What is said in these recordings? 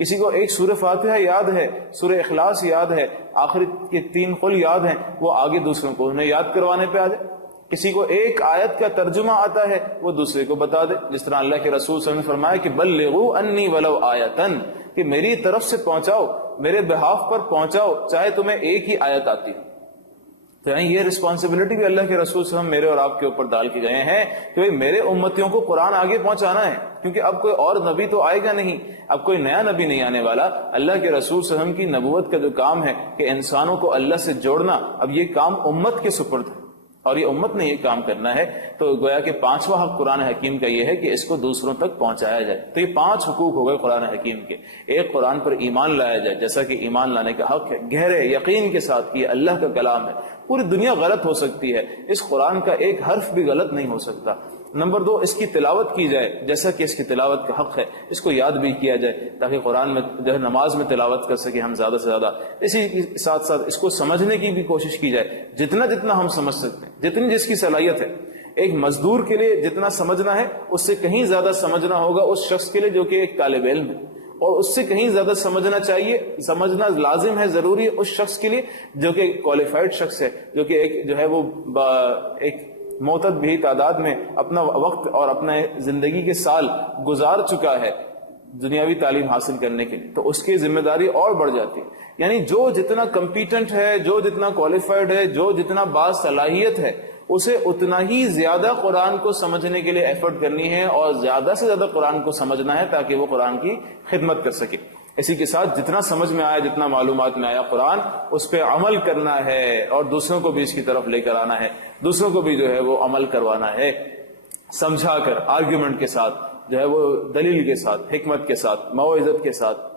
کسی کو ایک سورہ فاتحہ یاد ہے، سورہ اخلاص یاد ہے، آخر کے 3 قل یاد ہیں، وہ آگے دوسروں کو انہیں یاد کروانے پہ آ جائے۔ کسی کو ایک آیت کا ترجمہ آتا ہے، وہ دوسرے کو بتا دے، جس طرح اللہ کے رسول صلی اللہ علیہ وسلم نے فرمایا کہ بلغوا انی ولو آیۃ، کہ میری طرف سے پہنچاؤ، میرے بہاف پر پہنچاؤ، چاہے تمہیں ایک ہی آیت آتی ہو۔ تو یہ رسپانسبلٹی بھی اللہ کے رسول صلی اللہ علیہ وسلم میرے اور آپ کے اوپر ڈال کے گئے ہیں کہ بھئی میرے امتیوں کو قرآن آگے پہنچانا ہے، کیونکہ اب کوئی اور نبی تو آئے گا نہیں، اب کوئی نیا نبی نہیں آنے والا۔ اللہ کے رسول صلی اللہ علیہ وسلم کی نبوت کا جو کام ہے کہ انسانوں کو اللہ سے جوڑنا، اب یہ کام امت کے سپرد ہے اور یہ امت نے یہ کام کرنا ہے۔ تو گویا کہ 5واں حق قرآن حکیم کا یہ ہے کہ اس کو دوسروں تک پہنچایا جائے۔ تو یہ 5 حقوق ہو گئے قرآن حکیم کے۔ ایک، قرآن پر ایمان لایا جائے، جیسا کہ ایمان لانے کا حق ہے، گہرے یقین کے ساتھ کہ یہ اللہ کا کلام ہے۔ پوری دنیا غلط ہو سکتی ہے، اس قرآن کا ایک حرف بھی غلط نہیں ہو سکتا۔ نمبر 2، اس کی تلاوت کی جائے جیسا کہ اس کی تلاوت کا حق ہے، اس کو یاد بھی کیا جائے تاکہ قرآن میں جو ہے نماز میں تلاوت کر سکے ہم زیادہ سے زیادہ۔ اسی کے ساتھ ساتھ اس کو سمجھنے کی بھی کوشش کی جائے، جتنا جتنا ہم سمجھ سکتے ہیں، جتنی جس کی صلاحیت ہے۔ ایک مزدور کے لیے جتنا سمجھنا ہے اس سے کہیں زیادہ سمجھنا ہوگا اس شخص کے لیے جو کہ ایک طالب علم ہے، اور اس سے کہیں زیادہ سمجھنا چاہیے، سمجھنا لازم ہے، ضروری ہے اس شخص کے لیے جو کہ کوالیفائڈ شخص ہے، جو کہ ایک جو ہے وہ ایک معتد بھی تعداد میں اپنا وقت اور اپنے زندگی کے سال گزار چکا ہے دنیاوی تعلیم حاصل کرنے کے لیے، تو اس کی ذمہ داری اور بڑھ جاتی ہے۔ یعنی جو جتنا کمپیٹنٹ ہے، جو جتنا کوالیفائڈ ہے، جو جتنا باصلاحیت ہے، اسے اتنا ہی زیادہ قرآن کو سمجھنے کے لیے ایفرٹ کرنی ہے اور زیادہ سے زیادہ قرآن کو سمجھنا ہے تاکہ وہ قرآن کی خدمت کر سکے۔ اسی کے ساتھ جتنا سمجھ میں آیا، جتنا معلومات میں آیا قرآن، اس پہ عمل کرنا ہے اور دوسروں کو بھی اس کی طرف لے کر آنا ہے، دوسروں کو بھی جو ہے وہ عمل کروانا ہے، سمجھا کر، آرگیومنٹ کے ساتھ، جو ہے وہ دلیل کے ساتھ، حکمت کے ساتھ، موعظت کے ساتھ۔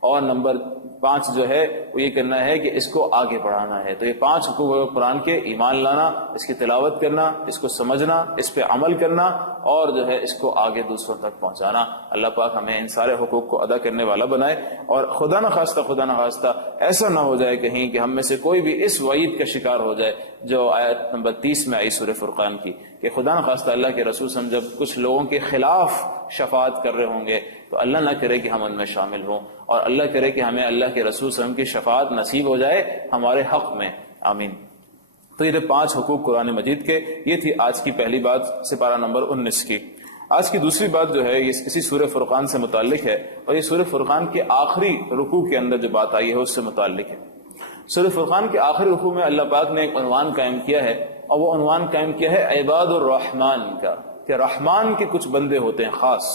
اور نمبر 5 جو ہے وہ یہ کرنا ہے کہ اس کو آگے بڑھانا ہے۔ تو یہ 5 حقوق قرآن کے: ایمان لانا، اس کی تلاوت کرنا، اس کو سمجھنا، اس پہ عمل کرنا، اور جو ہے اس کو آگے دوسروں تک پہنچانا۔ اللہ پاک ہمیں ان سارے حقوق کو ادا کرنے والا بنائے، اور خدا نہ خواستہ ایسا نہ ہو جائے کہیں کہ ہم میں سے کوئی بھی اس وعید کا شکار ہو جائے جو آیت نمبر 30 میں آئی سورہ فرقان کی، کہ خدا نہ خواستہ اللہ کے رسول صلی اللہ علیہ وسلم جب کچھ لوگوں کے خلاف شفاعت کر رہے ہوں گے تو اللہ نہ کرے کہ ہم ان میں شامل ہوں، اور اللہ کرے کہ ہمیں اللہ کے رسول صلی اللہ علیہ وسلم کی شفاعت نصیب ہو جائے ہمارے حق میں، آمین۔ تو یہ 5 حقوق قرآن مجید کے، یہ تھی آج کی پہلی بات، سپارہ نمبر 19 کی۔ آج کی دوسری بات جو ہے یہ اسی سورہ فرقان سے متعلق ہے، اور یہ سورہ فرقان کے آخری رکوع کے اندر جو بات آئی ہے اس سے متعلق ہے۔ سورہ فرقان کے آخری رکوع میں اللہ پاک نے ایک عنوان قائم کیا ہے، اور وہ عنوان قائم کیا ہے عباد الرحمن کا، کہ رحمان کے کچھ بندے ہوتے ہیں خاص۔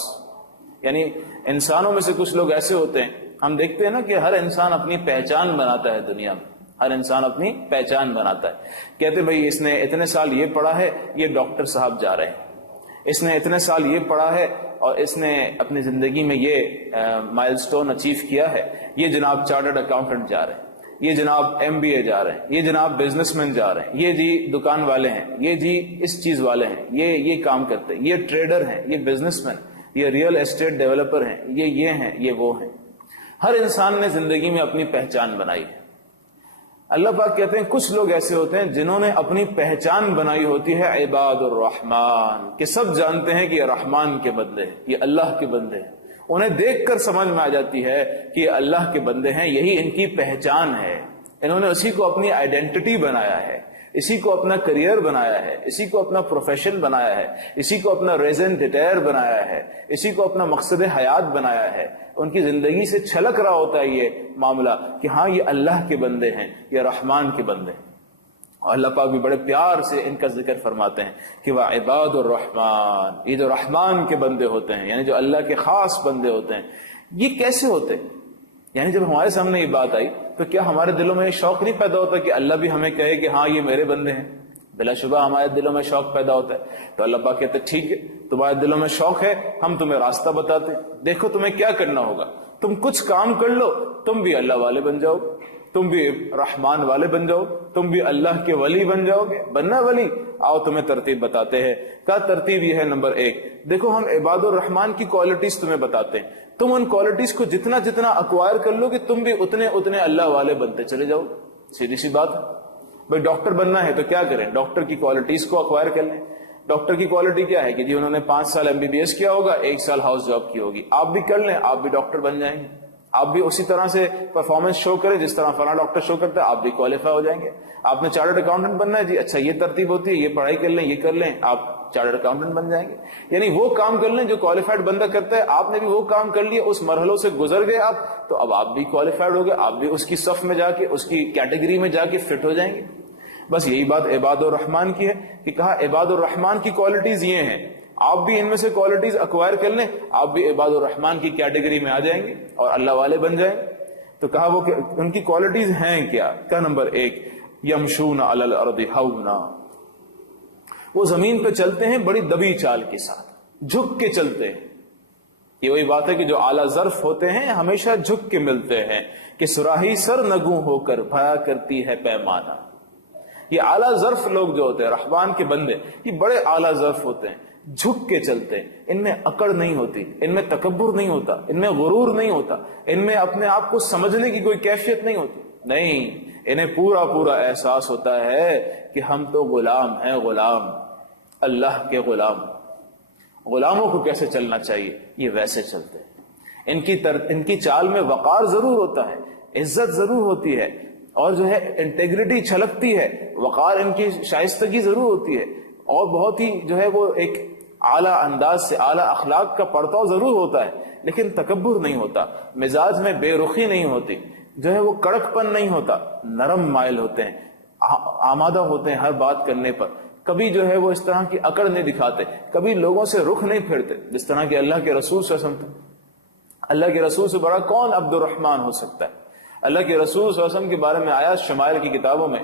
یعنی انسانوں میں سے کچھ لوگ ایسے ہوتے ہیں، ہم دیکھتے ہیں نا کہ ہر انسان اپنی پہچان بناتا ہے دنیا میں، ہر انسان اپنی پہچان بناتا ہے۔ کہتے بھئی اس نے اتنے سال یہ پڑھا ہے، یہ ڈاکٹر صاحب جا رہے ہیں، اس نے اتنے سال یہ پڑھا ہے اور اس نے اپنی زندگی میں یہ مائل سٹون اچیو کیا ہے، یہ جناب چارٹرڈ اکاؤنٹنٹ جا رہے ہیں، یہ جناب MBA جا رہے ہیں، یہ جناب بزنس مین جا رہے ہیں، یہ جی دکان والے ہیں، یہ جی اس چیز والے ہیں، یہ کام کرتے ہیں، یہ ٹریڈر ہیں، یہ بزنس مین، یہ ریئل اسٹیٹ ڈیولپر ہیں، یہ ہیں، یہ وہ ہیں۔ ہر انسان نے زندگی میں اپنی پہچان بنائی ہے۔ اللہ پاک کہتے ہیں کچھ لوگ ایسے ہوتے ہیں جنہوں نے اپنی پہچان بنائی ہوتی ہے عباد الرحمن، کہ سب جانتے ہیں کہ یہ رحمان کے بندے ہیں، یہ اللہ کے بندے ہیں، انہیں دیکھ کر سمجھ میں آ جاتی ہے کہ یہ اللہ کے بندے ہیں، یہی ان کی پہچان ہے، انہوں نے اسی کو اپنی آئیڈینٹی بنایا ہے، اسی کو اپنا کریئر بنایا ہے، اسی کو اپنا پروفیشن بنایا ہے، اسی کو اپنا ریزن ڈیٹائر بنایا ہے، اسی کو اپنا مقصد حیات بنایا ہے۔ ان کی زندگی سے چھلک رہا ہوتا ہے یہ معاملہ کہ ہاں یہ اللہ کے بندے ہیں، یہ رحمان کے بندے ہیں۔ اور اللہ پاک بھی بڑے پیار سے ان کا ذکر فرماتے ہیں کہ وہ عباد الرحمن، یہ جو رحمان کے بندے ہوتے ہیں، یعنی جو اللہ کے خاص بندے ہوتے ہیں، یہ کیسے ہوتے ہیں؟ یعنی جب ہمارے سامنے یہ بات آئی تو کیا ہمارے دلوں میں یہ شوق نہیں پیدا ہوتا کہ اللہ بھی ہمیں کہے کہ ہاں یہ میرے بندے ہیں؟ بلا شبہ ہمارے دلوں میں شوق پیدا ہوتا ہے۔ تو اللہ پاک کہتے ٹھیک ہے، تمہارے دلوں میں شوق ہے، ہم تمہیں راستہ بتاتے ہیں، دیکھو تمہیں کیا کرنا ہوگا، تم کچھ کام کر لو، تم بھی اللہ والے بن جاؤ، تم بھی رحمان والے بن جاؤ، تم بھی اللہ کے ولی بن جاؤ گے۔ بننا ولی، آؤ تمہیں ترتیب بتاتے ہیں۔ کیا ترتیب یہ ہے؟ نمبر 1، دیکھو ہم عباد الرحمان کی کوالٹیز تمہیں بتاتے ہیں، تم ان کوالٹیز کو جتنا جتنا اکوائر کر لو گے تم بھی اتنے اللہ والے بنتے چلے جاؤ۔ سیدھی سی بات ہے۔ بھائی ڈاکٹر بننا ہے تو کیا کریں؟ ڈاکٹر کی کوالٹیز کو اکوائر کر لیں۔ ڈاکٹر کی کوالٹی کیا ہے کہ جی انہوں نے 5 سال MBBS کیا ہوگا، 1 سال ہاؤس جاب کی ہوگی، آپ بھی کر لیں، آپ بھی ڈاکٹر بن جائیں گے۔ آپ بھی اسی طرح سے پرفارمنس شو کریں جس طرح فلاں ڈاکٹر شو کرتا ہے، آپ بھی کوالیفائی ہو جائیں گے. آپ نے چارٹرڈ اکاؤنٹنٹ بننا ہے جی، اچھا یہ ترتیب ہوتی ہے، یہ پڑھائی کر لیں، یہ کر لیں، آپ چارٹرڈ اکاؤنٹنٹ بن جائیں گے. یعنی وہ کام کر لیں جو کوالیفائڈ بندہ کرتا ہے، آپ نے بھی وہ کام کر لیا، اس مرحلوں سے گزر گئے آپ، تو اب آپ بھی کوالیفائڈ ہو گئے، آپ بھی اس کی صف میں جا کے، اس کی کیٹیگری میں جا کے فٹ ہو جائیں گے. بس یہی بات عباد الرحمان کی ہے کہ کہا عباد الرحمان کی کوالٹیز یہ ہیں، آپ بھی ان میں سے کوالٹیز اکوائر کر لیں، آپ بھی عباد الرحمان کی کیٹیگری میں آ جائیں گے اور اللہ والے بن جائیں. تو کہا وہ کہ ان کی کوالٹیز ہیں کیا؟ کہا نمبر 1 یمشون علی الارض ہونا، وہ زمین پہ چلتے ہیں بڑی دبی چال کے ساتھ، جھک کے چلتے ہیں. یہ وہی بات ہے کہ جو اعلیٰ ظرف ہوتے ہیں ہمیشہ جھک کے ملتے ہیں کہ سراہی سر نگوں ہو کر بھایا کرتی ہے پیمانہ. یہ اعلیٰ ظرف لوگ جو ہوتے ہیں رحمان کے بندے، یہ بڑے اعلیٰ ظرف ہوتے ہیں، جھک کے چلتے ہیں. ان میں اکڑ نہیں ہوتی، ان میں تکبر نہیں ہوتا، ان میں غرور نہیں ہوتا، ان میں اپنے آپ کو سمجھنے کی کوئی کیفیت نہیں ہوتی. نہیں، انہیں پورا پورا احساس ہوتا ہے کہ ہم تو غلام ہیں، غلام، اللہ کے غلام. غلاموں کو کیسے چلنا چاہیے یہ ویسے چلتے ہیں. ان کی چال میں وقار ضرور ہوتا ہے، عزت ضرور ہوتی ہے، اور جو ہے انٹیگریٹی چھلکتی ہے، وقار ان کی شائستگی ضرور ہوتی ہے، اور بہت ہی جو ہے وہ ایک اعلیٰ انداز سے اعلیٰ اخلاق کا پرتاؤ ضرور ہوتا ہے، لیکن تکبر نہیں ہوتا، مزاج میں بے رخی نہیں ہوتی، جو ہے وہ کڑک پن نہیں ہوتا، نرم مائل ہوتے ہیں، آمادہ ہوتے ہیں ہر بات کرنے پر. کبھی جو ہے وہ اس طرح کی اکڑ نہیں دکھاتے، کبھی لوگوں سے رخ نہیں پھیرتے، جس طرح کہ اللہ کے رسول صلی اللہ علیہ وسلم. اللہ کے رسول سے بڑا کون عبد الرحمن ہو سکتا ہے؟ اللہ کے رسول صلی اللہ علیہ وسلم کے بارے میں آیا شمائل کی کتابوں میں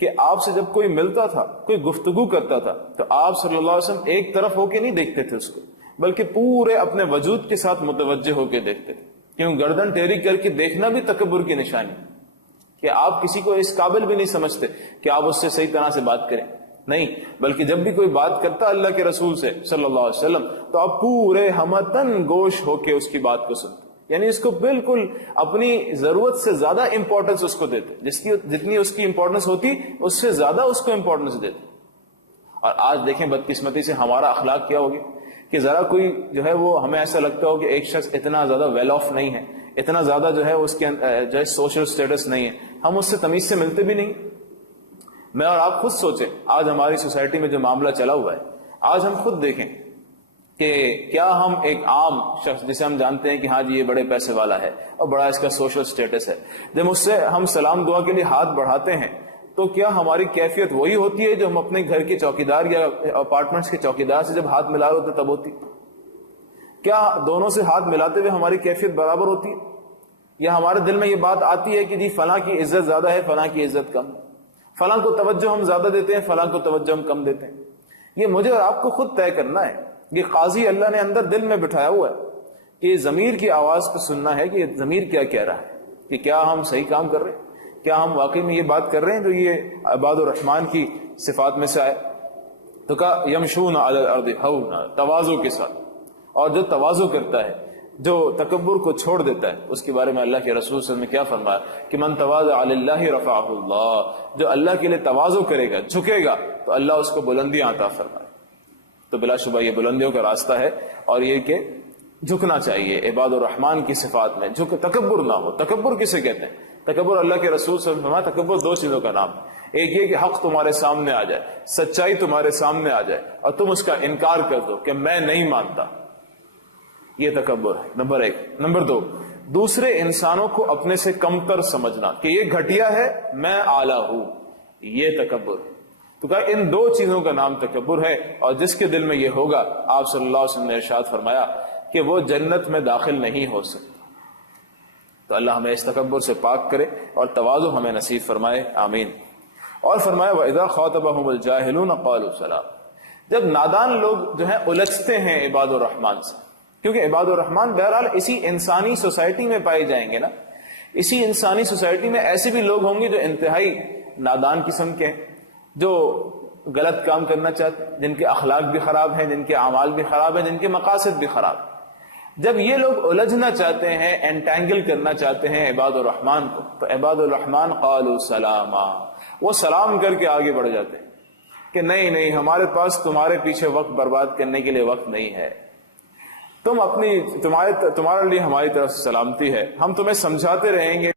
کہ آپ سے جب کوئی ملتا تھا، کوئی گفتگو کرتا تھا، تو آپ صلی اللہ علیہ وسلم ایک طرف ہو کے نہیں دیکھتے تھے اس کو، بلکہ پورے اپنے وجود کے ساتھ متوجہ ہو کے دیکھتے تھے. کیوں؟ گردن ٹیڑھی کر کے دیکھنا بھی تکبر کی نشانی، کہ آپ کسی کو اس قابل بھی نہیں سمجھتے کہ آپ اس سے صحیح طرح سے بات کریں. نہیں، بلکہ جب بھی کوئی بات کرتا اللہ کے رسول سے صلی اللہ علیہ وسلم تو آپ پورے ہمتن گوش ہو کے اس کی بات کو سنتے، یعنی اس کو بالکل اپنی ضرورت سے زیادہ امپورٹنس اس کو دیتے، جتنی اس کی امپورٹنس ہوتی اس سے زیادہ اس کو امپورٹنس دیتے. اور آج دیکھیں بدقسمتی سے ہمارا اخلاق کیا ہوگی کہ ذرا کوئی جو ہے وہ ہمیں ایسا لگتا ہو کہ ایک شخص اتنا زیادہ ویل آف نہیں ہے، اتنا زیادہ جو ہے اس کے جو ہے سوشل سٹیٹس نہیں ہے، ہم اس سے تمیز سے ملتے بھی نہیں. میں اور آپ خود سوچیں، آج ہماری سوسائٹی میں جو معاملہ چلا ہوا ہے، آج ہم خود دیکھیں کہ کیا ہم ایک عام شخص جسے ہم جانتے ہیں کہ ہاں جی یہ بڑے پیسے والا ہے اور بڑا اس کا سوشل سٹیٹس ہے، جب اس سے ہم سلام دعا کے لیے ہاتھ بڑھاتے ہیں تو کیا ہماری کیفیت وہی ہوتی ہے جو ہم اپنے گھر کے چوکیدار یا اپارٹمنٹس کے چوکیدار سے جب ہاتھ ملا رہے ہوتے تب ہوتی؟ کیا دونوں سے ہاتھ ملاتے ہوئے ہماری کیفیت برابر ہوتی ہے؟ یا ہمارے دل میں یہ بات آتی ہے کہ جی فلاں کی عزت زیادہ ہے، فلاں کی عزت کم، فلاں کو توجہ ہم زیادہ دیتے ہیں، فلاں کو توجہ ہم کم دیتے ہیں؟ یہ مجھے اور آپ کو خود طے کرنا ہے. یہ قاضی اللہ نے اندر دل میں بٹھایا ہوا ہے کہ یہ ضمیر کی آواز کو سننا ہے کہ یہ ضمیر کیا کہہ رہا ہے، کہ کیا ہم صحیح کام کر رہے ہیں، کیا ہم واقعی میں یہ بات کر رہے ہیں جو یہ عباد الرحمان کی صفات میں سے آئے. تو کہا یمشون علی الارض ہونا، تواضع کے ساتھ. اور جو تواضع کرتا ہے، جو تکبر کو چھوڑ دیتا ہے، اس کے بارے میں اللہ کے رسول صلی اللہ علیہ وسلم نے کیا فرمایا کہ من تواضع للہ رفعہ اللہ، جو اللہ کے لیے تواضع کرے گا، جھکے گا، تو اللہ اس کو بلندیاں عطا فرمائے. تو بلا شبہ یہ بلندیوں کا راستہ ہے، اور یہ کہ جھکنا چاہیے عباد الرحمان کی صفات میں، تکبر نہ ہو. تکبر کسے کہتے ہیں؟ تکبر اللہ کے رسول صلی اللہ علیہ وسلم فرمایا تکبر دو چیزوں کا نام ہے. ایک یہ کہ حق تمہارے سامنے آ جائے، سچائی تمہارے سامنے آ جائے اور تم اس کا انکار کر دو کہ میں نہیں مانتا، یہ تکبر ہے. نمبر 1. نمبر 2، دوسرے انسانوں کو اپنے سے کمتر سمجھنا کہ یہ گھٹیا ہے میں اعلیٰ ہوں، یہ تکبر. تو کہا ان دو چیزوں کا نام تکبر ہے، اور جس کے دل میں یہ ہوگا آپ صلی اللہ علیہ وسلم نے ارشاد فرمایا کہ وہ جنت میں داخل نہیں ہو سکتا. تو اللہ ہمیں اس تکبر سے پاک کرے اور تواضع ہمیں نصیب فرمائے، آمین. اور فرمایا وَإِذَا خَاطَبَهُمُ الْجَاهِلُونَ قَالُوا سَلَامًا، جب نادان لوگ جو ہیں الجھتے ہیں عباد الرحمان سے، کیونکہ عباد الرحمان بہرحال اسی انسانی سوسائٹی میں پائے جائیں گے نا، اسی انسانی سوسائٹی میں ایسے بھی لوگ ہوں گے جو انتہائی نادان قسم کے ہیں، جو غلط کام کرنا چاہتے ہیں، جن کے اخلاق بھی خراب ہیں، جن کے اعمال بھی خراب ہیں، جن کے مقاصد بھی خراب ہیں. جب یہ لوگ الجھنا چاہتے ہیں، انٹینگل کرنا چاہتے ہیں عباد الرحمان کو، تو عباد الرحمان قالوا سلاما، وہ سلام کر کے آگے بڑھ جاتے ہیں کہ نہیں نہیں، ہمارے پاس تمہارے پیچھے وقت برباد کرنے کے لیے وقت نہیں ہے. تمہارے لیے ہماری طرف سے سلامتی ہے، ہم تمہیں سمجھاتے رہیں گے